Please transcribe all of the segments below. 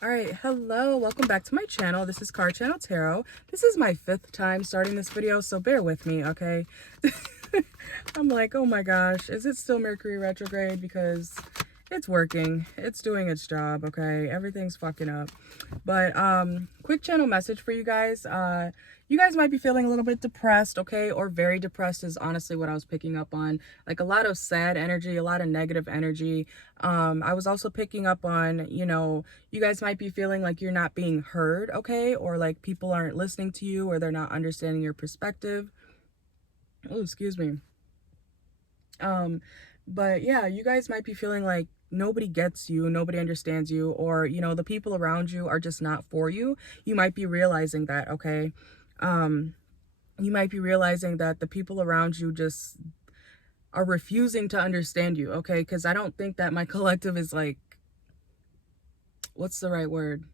All right, hello, welcome back to my channel. This is CarChanneledTarot. This is my 5th time starting this video, so bear with me, okay? I'm like, oh my gosh, is it still Mercury retrograde? Because it's working. It's doing its job, okay? Everything's fucking up. But quick channel message for you guys. You guys might be feeling a little bit depressed, okay? Or very depressed is honestly what I was picking up on. Like a lot of sad energy, a lot of negative energy. I was also picking up on, you guys might be feeling like you're not being heard, okay? Or like people aren't listening to you or they're not understanding your perspective. Oh, excuse me. But yeah, you guys might be feeling like nobody gets you, nobody understands you, or, the people around you are just not for you. You might be realizing that, okay? You might be realizing that the people around you just are refusing to understand you, okay? Because I don't think that my collective is like, what's the right word?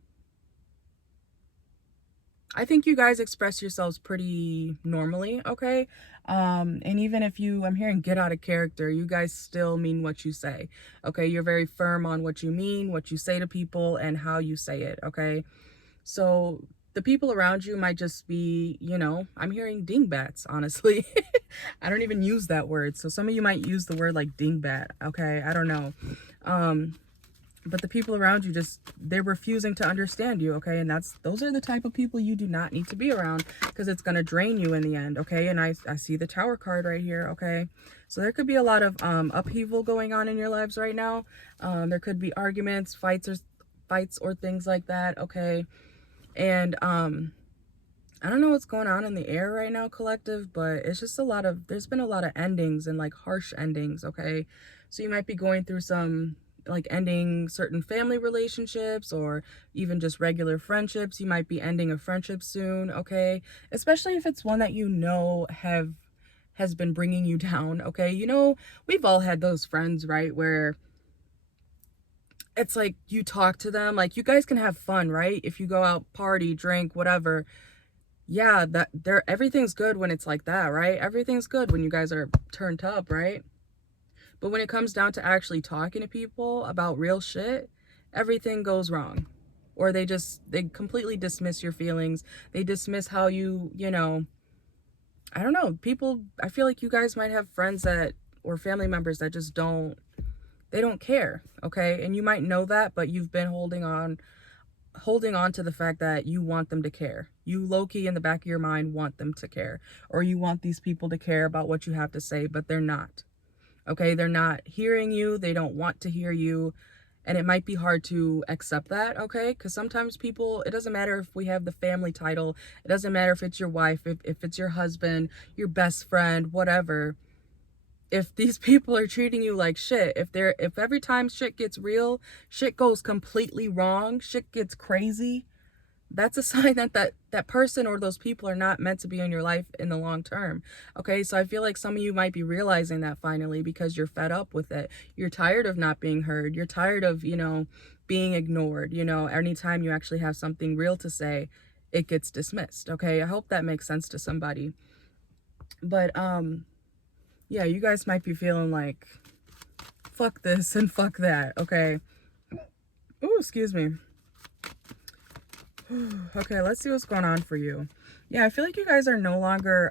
I think you guys express yourselves pretty normally, okay? And even if I'm hearing get out of character, you guys still mean what you say, okay? You're very firm on what you mean, what you say to people, and how you say it, okay? So the people around you might just be, I'm hearing dingbats, honestly. I don't even use that word. So some of you might use the word like dingbat, okay? I don't know. But the people around you they're refusing to understand you, okay? And those are the type of people you do not need to be around, because it's going to drain you in the end, okay? And I see the Tower card right here, okay? So there could be a lot of upheaval going on in your lives right now. There could be arguments, fights or things like that, okay? And I don't know what's going on in the air right now, collective, but it's just there's been a lot of endings and like harsh endings, okay? So you might be going through some like ending certain family relationships or even just regular friendships. You might be ending a friendship soon, okay? Especially if it's one that has been bringing you down, okay? We've all had those friends, right, where it's like you talk to them, like you guys can have fun, right? If you go out, party, drink, whatever. Yeah, everything's good when it's like that, right? Everything's good when you guys are turned up, right? But when it comes down to actually talking to people about real shit, everything goes wrong. Or they completely dismiss your feelings. They dismiss how I don't know, I feel like you guys might have friends or family members that just they don't care, okay? And you might know that, but you've been holding on to the fact that you want them to care. You low-key in the back of your mind want them to care. Or you want these people to care about what you have to say, but they're not. Okay, they're not hearing you, they don't want to hear you, and it might be hard to accept that, okay? Because sometimes people, it doesn't matter if we have the family title, it doesn't matter if it's your wife, if it's your husband, your best friend, whatever. If these people are treating you like shit, if every time shit gets real, shit goes completely wrong, shit gets crazy, that's a sign that person or those people are not meant to be in your life in the long term. Okay, so I feel like some of you might be realizing that finally, because you're fed up with it. You're tired of not being heard. You're tired of, being ignored. Anytime you actually have something real to say, it gets dismissed. Okay, I hope that makes sense to somebody. But yeah, you guys might be feeling like, fuck this and fuck that, okay? Oh, excuse me. Okay, let's see what's going on for you. Yeah, I feel like you guys are no longer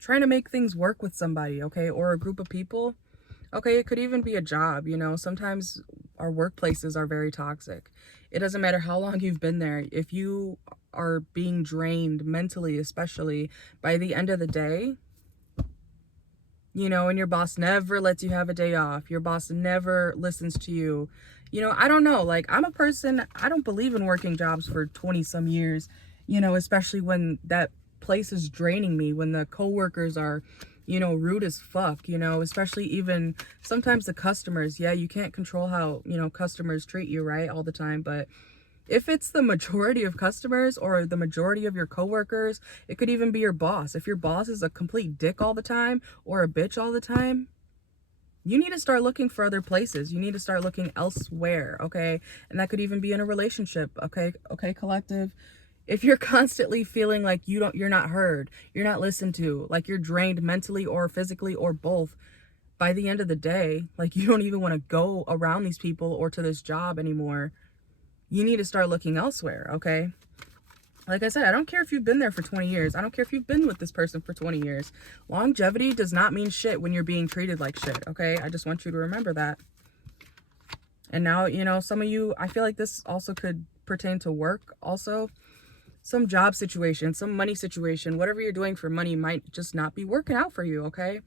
trying to make things work with somebody, okay? Or a group of people. Okay, it could even be a job, Sometimes our workplaces are very toxic. It doesn't matter how long you've been there. If you are being drained mentally, especially, by the end of the day, and your boss never lets you have a day off. Your boss never listens to you. I don't know. Like, I'm a person, I don't believe in working jobs for 20 some years, especially when that place is draining me, when the coworkers are, rude as fuck, especially even sometimes the customers. Yeah, you can't control how, customers treat you, right, all the time, but if it's the majority of customers or the majority of your coworkers, it could even be your boss. If your boss is a complete dick all the time or a bitch all the time, you need to start looking for other places. You need to start looking elsewhere, okay? And that could even be in a relationship, okay? Okay, collective. If you're constantly feeling like you're not heard, you're not listened to, like you're drained mentally or physically or both, by the end of the day, like you don't even want to go around these people or to this job anymore, you need to start looking elsewhere, okay? Like I said, I don't care if you've been there for 20 years. I don't care if you've been with this person for 20 years. Longevity does not mean shit when you're being treated like shit, okay? I just want you to remember that. And now, you know, some of you, I feel like this also could pertain to work also. Some job situation, some money situation, whatever you're doing for money might just not be working out for you, okay?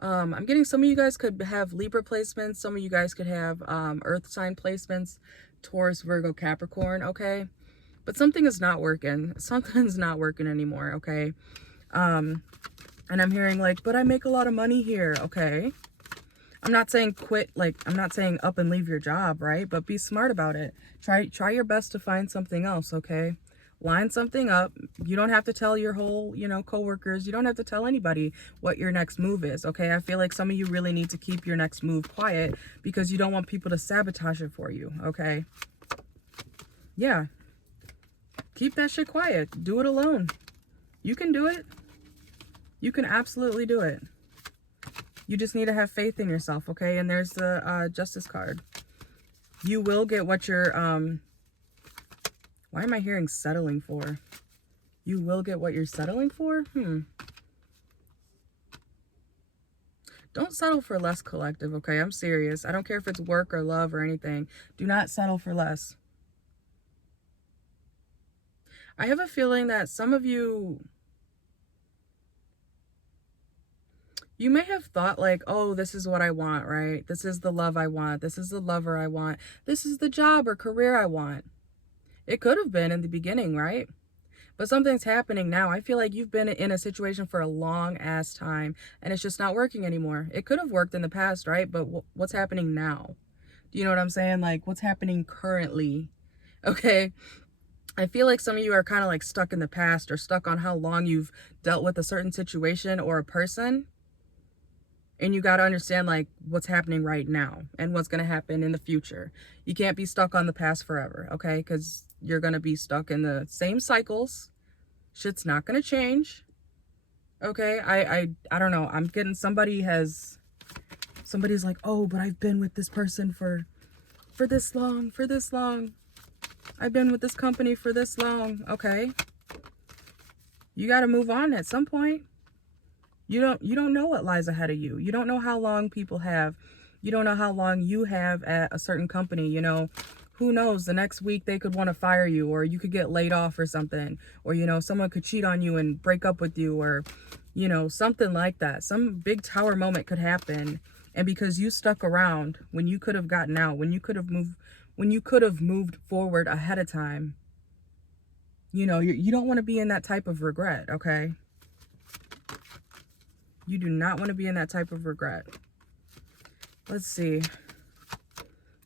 I'm getting some of you guys could have Libra placements. Some of you guys could have Earth sign placements, Taurus, Virgo, Capricorn, okay? But something is not working. Something's not working anymore, okay? And I'm hearing like, but I make a lot of money here, okay? I'm not saying quit, like, I'm not saying up and leave your job, right? But be smart about it. Try your best to find something else, okay? Line something up. You don't have to tell your whole, you know, coworkers. You don't have to tell anybody what your next move is, okay? I feel like some of you really need to keep your next move quiet because you don't want people to sabotage it for you, okay? Yeah. Keep that shit quiet. Do it alone. You can do it. You can absolutely do it. You just need to have faith in yourself, okay? And there's the Justice card. You will get what you're, why am I hearing settling for? You will get what you're settling for? Don't settle for less, collective, okay? I'm serious. I don't care if it's work or love or anything. Do not settle for less. I have a feeling that some of you, you may have thought like, oh, this is what I want, right? This is the love I want. This is the lover I want. This is the job or career I want. It could have been in the beginning, right? But something's happening now. I feel like you've been in a situation for a long ass time and it's just not working anymore. It could have worked in the past, right? But what's happening now? Do you know what I'm saying? Like, what's happening currently? Okay. I feel like some of you are kind of like stuck in the past or stuck on how long you've dealt with a certain situation or a person. And you got to understand like what's happening right now and what's going to happen in the future. You can't be stuck on the past forever, okay? Because you're going to be stuck in the same cycles. Shit's not going to change. Okay? I don't know. I'm getting somebody's like, "Oh, but I've been with this person for this long. I've been with this company for this long." Okay? You got to move on at some point. You don't know what lies ahead of you. You don't know how long people have. You don't know how long you have at a certain company, you know. Who knows, the next week they could want to fire you, or you could get laid off or something, or, you know, someone could cheat on you and break up with you, or, you know, something like that. Some big tower moment could happen. And because you stuck around when you could have gotten out, when you could have moved forward ahead of time, you know, you don't want to be in that type of regret, okay? You do not want to be in that type of regret. Let's see.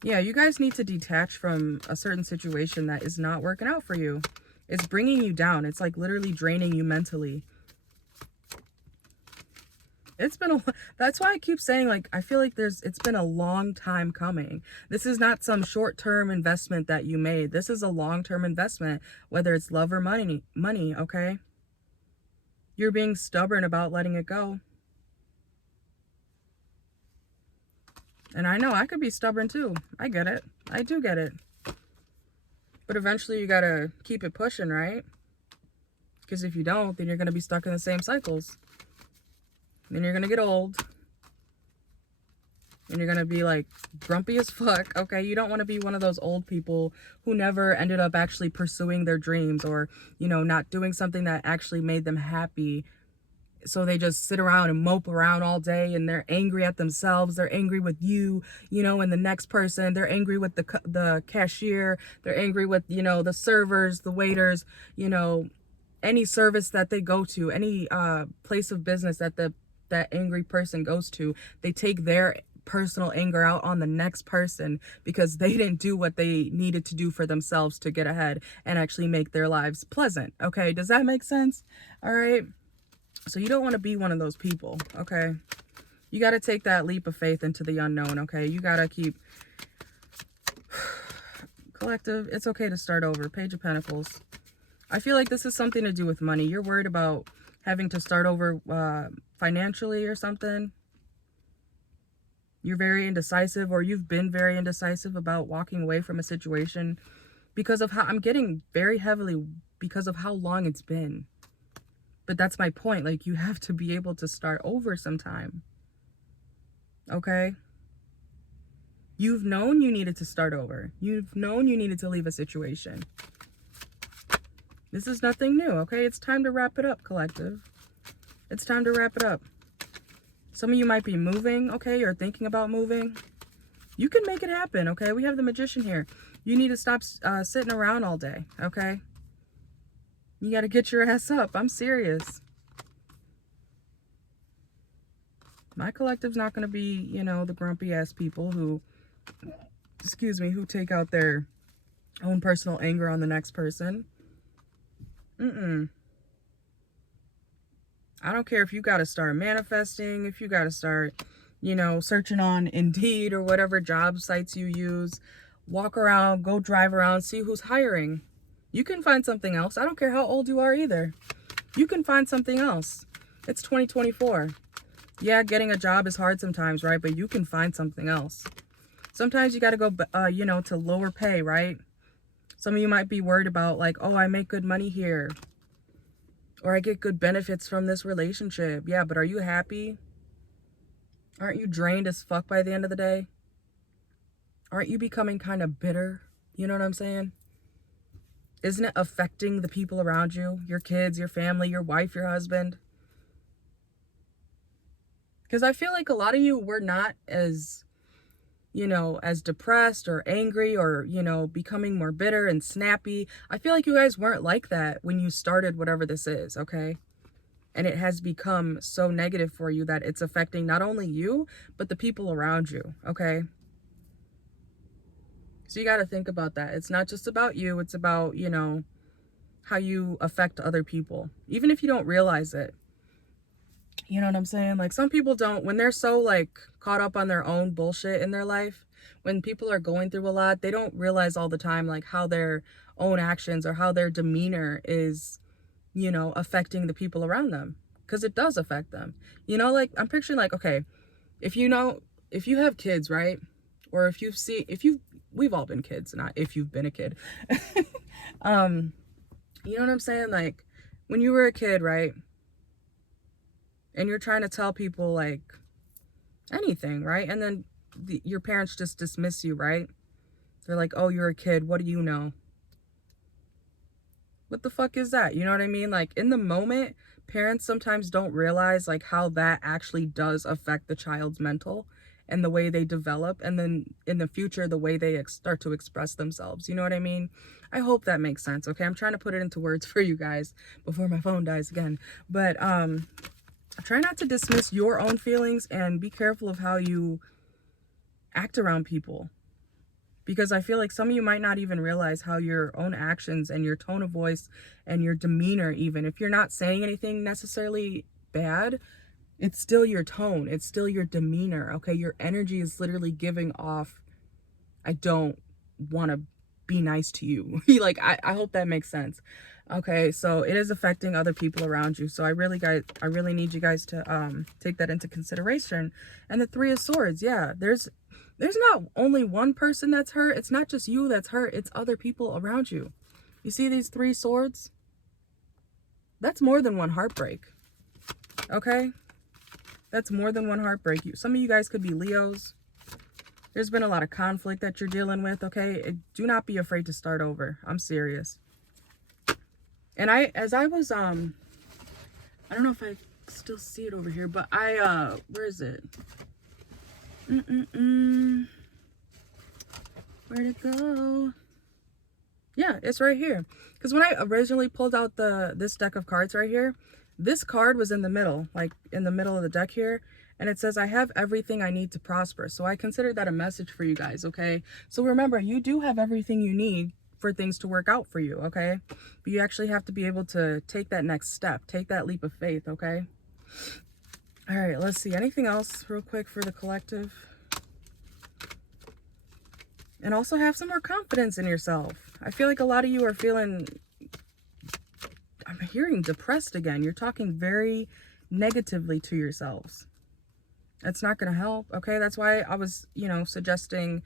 Yeah, you guys need to detach from a certain situation that is not working out for you. It's bringing you down. It's like literally draining you mentally. It's been that's why I keep saying, like, I feel like it's been a long time coming. This is not some short-term investment that you made. This is a long-term investment, whether it's love or money, okay? You're being stubborn about letting it go. And I know I could be stubborn too. I get it. I do get it. But eventually you gotta keep it pushing, right? Because if you don't, then you're gonna be stuck in the same cycles. Then you're gonna get old. And you're gonna be like grumpy as fuck, okay? You don't want to be one of those old people who never ended up actually pursuing their dreams, or, you know, not doing something that actually made them happy. So they just sit around and mope around all day, and they're angry at themselves. They're angry with you, you know, and the next person. They're angry with the cashier. They're angry with, you know, the servers, the waiters, you know, any service that they go to, any place of business that that angry person goes to. They take their personal anger out on the next person because they didn't do what they needed to do for themselves to get ahead and actually make their lives pleasant. Okay, does that make sense? All right. So you don't want to be one of those people, okay? You got to take that leap of faith into the unknown, okay? You got to keep... Collective, it's okay to start over. Page of Pentacles. I feel like this is something to do with money. You're worried about having to start over financially or something. You're very indecisive, or you've been very indecisive about walking away from a situation because of how I'm getting very heavily because of how long it's been. But that's my point. Like, you have to be able to start over sometime. Okay? You've known you needed to start over. You've known you needed to leave a situation. This is nothing new, okay? It's time to wrap it up, collective. It's time to wrap it up. Some of you might be moving, okay, or thinking about moving. You can make it happen, okay? We have the Magician here. You need to stop sitting around all day, okay? You got to get your ass up. I'm serious. My collective's not going to be, you know, the grumpy ass people who, excuse me, who take out their own personal anger on the next person. I don't care if you got to start manifesting, if you got to start, you know, searching on Indeed or whatever job sites you use. Walk around, go drive around, see who's hiring. You can find something else. I don't care how old you are either. You can find something else. It's 2024. Yeah, getting a job is hard sometimes, right? But you can find something else. Sometimes you got to go, you know, to lower pay, right? Some of you might be worried about like, oh, I make good money here. Or I get good benefits from this relationship. Yeah, but are you happy? Aren't you drained as fuck by the end of the day? Aren't you becoming kind of bitter? You know what I'm saying? Isn't it affecting the people around you? Your kids, your family, your wife, your husband? Because I feel like a lot of you were not as, you know, as depressed or angry or, you know, becoming more bitter and snappy. I feel like you guys weren't like that when you started whatever this is, okay? And it has become so negative for you that it's affecting not only you, but the people around you, okay? So you got to think about that. It's not just about you. It's about, you know, how you affect other people, even if you don't realize it. You know what I'm saying? Like, some people don't, when they're so like caught up on their own bullshit in their life, when people are going through a lot, they don't realize all the time like how their own actions or how their demeanor is, you know, affecting the people around them, because it does affect them. You know, like, I'm picturing like, okay, if you know, if you have kids, right? Or if you've seen, we've all been kids, not if you've been a kid. You know what I'm saying? Like, when you were a kid, right? And you're trying to tell people like anything, right? And then your parents just dismiss you, right? They're like, oh, you're a kid. What do you know? What the fuck is that? You know what I mean? Like, in the moment, parents sometimes don't realize like how that actually does affect the child's mental and the way they develop, and then in the future the way they start to express themselves. You know what I mean? I hope that makes sense. Okay, I'm trying to put it into words for you guys before my phone dies again. But try not to dismiss your own feelings, and be careful of how you act around people. Because I feel like some of you might not even realize how your own actions and your tone of voice and your demeanor, even if you're not saying anything necessarily bad, it's still your tone. It's still your demeanor. Okay. Your energy is literally giving off, I don't want to be nice to you. Like, I hope that makes sense. Okay. So it is affecting other people around you. So I really need you guys to take that into consideration. And the Three of Swords. Yeah. There's not only one person that's hurt. It's not just you that's hurt. It's other people around you. You see these three swords? That's more than one heartbreak. Okay? That's more than one heartbreak. Some of you guys could be Leos. There's been a lot of conflict that you're dealing with, okay? Do not be afraid to start over. I'm serious. And as I was, I don't know if I still see it over here, but where is it? Where'd it go? Yeah, it's right here. Because when I originally pulled out this deck of cards right here, this card was in the middle, like in the middle of the deck here. And it says, I have everything I need to prosper. So I consider that a message for you guys, okay? So remember, you do have everything you need for things to work out for you, okay? But you actually have to be able to take that next step, take that leap of faith, okay? All right, let's see. Anything else real quick for the collective? And also have some more confidence in yourself. I feel like a lot of you are feeling, I'm hearing depressed again. You're talking very negatively to yourselves. That's not going to help, okay? That's why I was, you know, suggesting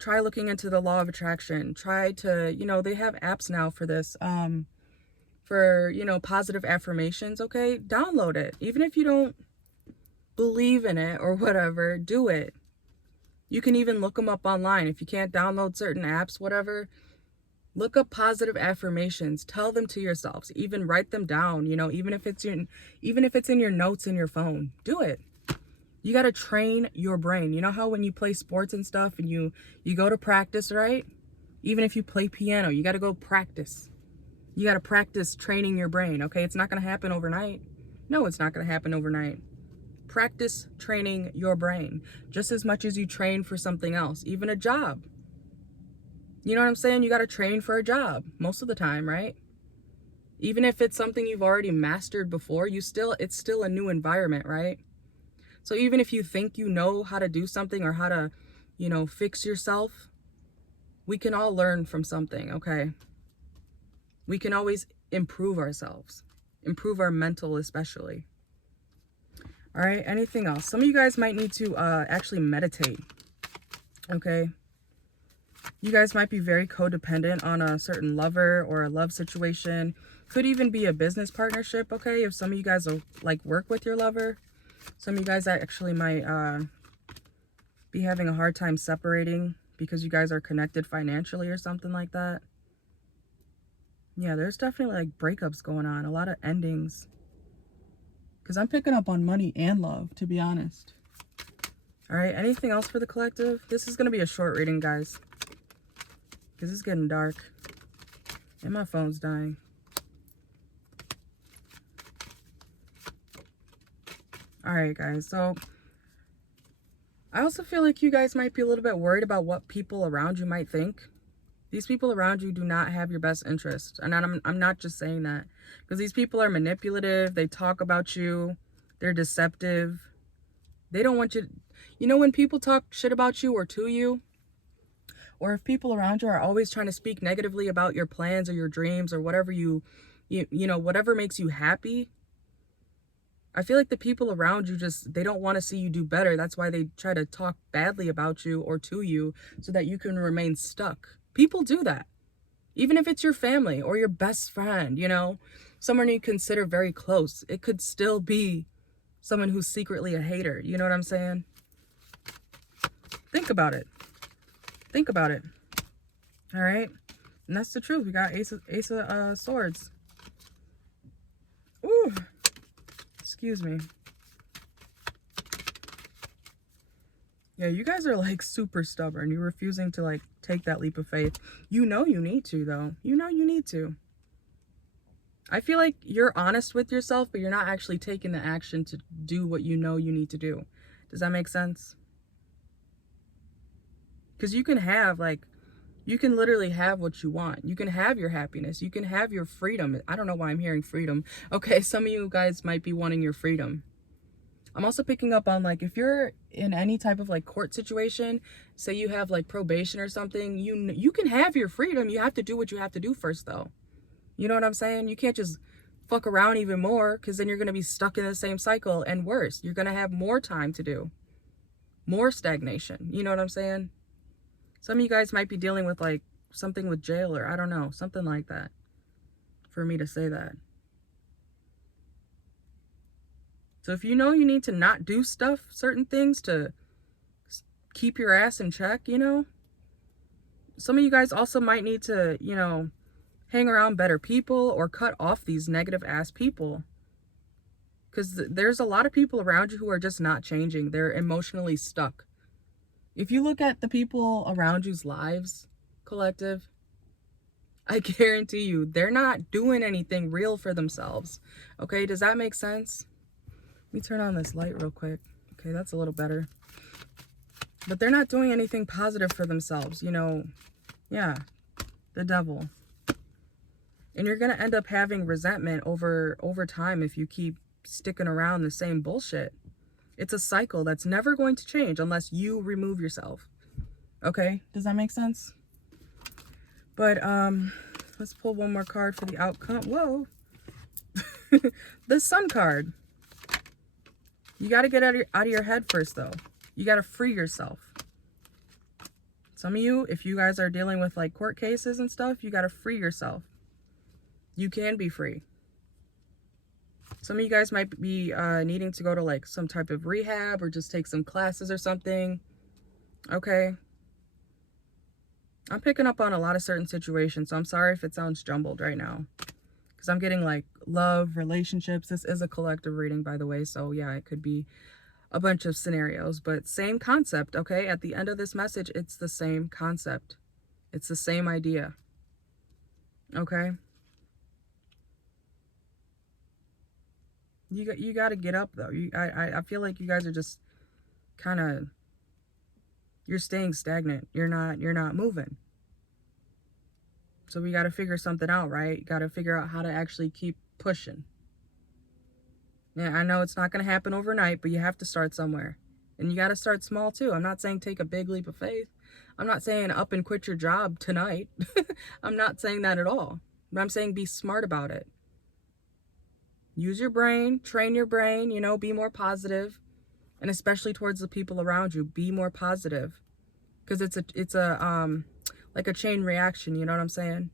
try looking into the law of attraction. Try to, you know, they have apps now for this, for, you know, positive affirmations, okay? Download it. Even if you don't believe in it or whatever, do it. You can even look them up online. If you can't download certain apps, whatever, look up positive affirmations. Tell them to yourselves. Even write them down, you know, even if it's in your notes in your phone. Do it. You got to train your brain. You know how when you play sports and stuff and you go to practice, right? Even if you play piano, you got to go practice. You got to practice training your brain, okay? It's not going to happen overnight. No, it's not going to happen overnight. Practice training your brain just as much as you train for something else, even a job. You know what I'm saying? You got to train for a job most of the time, right? Even if it's something you've already mastered before, it's still a new environment, right? So even if you think you know how to do something or how to, you know, fix yourself, we can all learn from something, okay? We can always improve ourselves, improve our mental especially. All right, anything else? Some of you guys might need to actually meditate, okay? You guys might be very codependent on a certain lover or a love situation. Could even be a business partnership, okay? If some of you guys will, like, work with your lover. Some of you guys actually might be having a hard time separating because you guys are connected financially or something like that. Yeah, there's definitely, like, breakups going on. A lot of endings. Because I'm picking up on money and love, to be honest. All right, anything else for the collective? This is going to be a short reading, guys. Because it's getting dark. And my phone's dying. All right, guys. So, I also feel like you guys might be a little bit worried about what people around you might think. These people around you do not have your best interest. And I'm not just saying that. Because these people are manipulative. They talk about you. They're deceptive. They don't want you... You know when people talk shit about you or to you? Or if people around you are always trying to speak negatively about your plans or your dreams or whatever you know, whatever makes you happy. I feel like the people around you they don't want to see you do better. That's why they try to talk badly about you or to you so that you can remain stuck. People do that. Even if it's your family or your best friend, you know, someone you consider very close, it could still be someone who's secretly a hater. You know what I'm saying? Think about it. Think about it. All right. And that's the truth. We got Ace of Swords. Ooh. Excuse me. Yeah, you guys are like super stubborn. You're refusing to like take that leap of faith. You know you need to, though. You know you need to. I feel like you're honest with yourself, but you're not actually taking the action to do what you know you need to do. Does that make sense? Because you can have you can literally have what you want. You can have your happiness. You can have your freedom. I don't know why I'm hearing freedom. Okay, some of you guys might be wanting your freedom. I'm also picking up on like if you're in any type of like court situation, say you have like probation or something, you can have your freedom. You have to do what you have to do first though. You know what I'm saying? You can't just fuck around even more because then you're going to be stuck in the same cycle and worse. You're going to have more time to do. More stagnation. You know what I'm saying? Some of you guys might be dealing with like something with jail or I don't know, something like that for me to say that. So if you know you need to not do stuff, certain things to keep your ass in check, you know, some of you guys also might need to, you know, hang around better people or cut off these negative ass people. Because there's a lot of people around you who are just not changing. They're emotionally stuck. If you look at the people around you's lives, collective, I guarantee you, they're not doing anything real for themselves. Okay, does that make sense? Let me turn on this light real quick. Okay, that's a little better. But they're not doing anything positive for themselves, you know. Yeah, the devil. And you're going to end up having resentment over time if you keep sticking around the same bullshit. It's a cycle that's never going to change unless you remove yourself. Okay, does that make sense? But let's pull one more card for the outcome. Whoa. The Sun card. You got to get out of your head first, though. You got to free yourself. Some of you, if you guys are dealing with like court cases and stuff, you got to free yourself. You can be free. Some of you guys might be needing to go to like some type of rehab or just take some classes or something. Okay. I'm picking up on a lot of certain situations, so I'm sorry if it sounds jumbled right now. Because I'm getting like love, relationships. This is a collective reading, by the way. So yeah, it could be a bunch of scenarios, but same concept, okay? At the end of this message, it's the same concept. It's the same idea, okay? You got to get up, though. I feel like you guys are just kind of, you're staying stagnant. You're not moving. So we got to figure something out, right? You got to figure out how to actually keep pushing. Yeah, I know it's not going to happen overnight, but you have to start somewhere. And you got to start small, too. I'm not saying take a big leap of faith. I'm not saying up and quit your job tonight. I'm not saying that at all. But I'm saying be smart about it. Use your brain, train your brain, you know, be more positive. And especially towards the people around you, be more positive. Because it's a like a chain reaction, you know what I'm saying?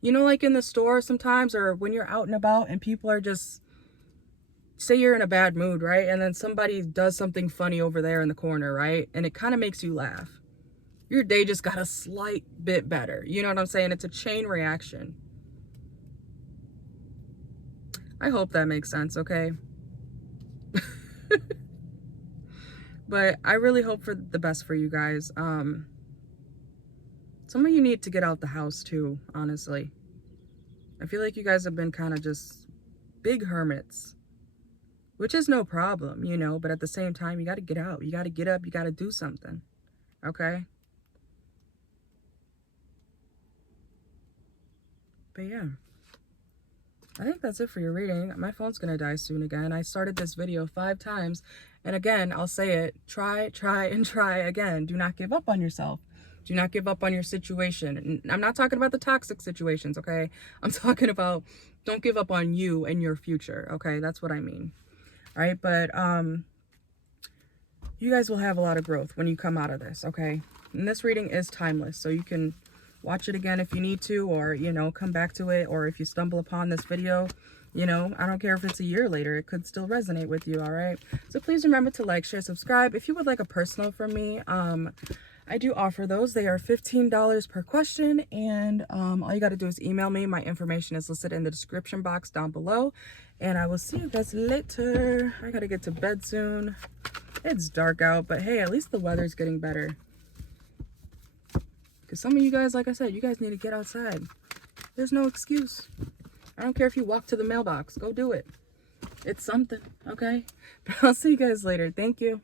You know, like in the store sometimes, or when you're out and about and people are just, say you're in a bad mood, right? And then somebody does something funny over there in the corner, right? And it kind of makes you laugh. Your day just got a slight bit better. You know what I'm saying? It's a chain reaction. I hope that makes sense, okay? But I really hope for the best for you guys. Some of you need to get out the house too, honestly. I feel like you guys have been kind of just big hermits. Which is no problem, you know, but at the same time, you got to get out. You got to get up. You got to do something. Okay? But yeah. I think that's it for your reading. My phone's going to die soon again. I started this video 5 times. And again, I'll say it. Try, and try again. Do not give up on yourself. Do not give up on your situation. And I'm not talking about the toxic situations, okay? I'm talking about don't give up on you and your future, okay? That's what I mean. All right, but you guys will have a lot of growth when you come out of this, okay? And this reading is timeless, so you can watch it again if you need to, or, you know, come back to it, or if you stumble upon this video, you know, I don't care if it's a year later, it could still resonate with you, all right? So please remember to like, share, subscribe. If you would like a personal from me, I do offer those. They are $15 per question, and all you got to do is email me. My information is listed in the description box down below, and I will see you guys later. I got to get to bed soon. It's dark out, but hey, at least the weather's getting better. Because some of you guys, like I said, you guys need to get outside. There's no excuse. I don't care if you walk to the mailbox. Go do it. It's something, okay? But I'll see you guys later. Thank you.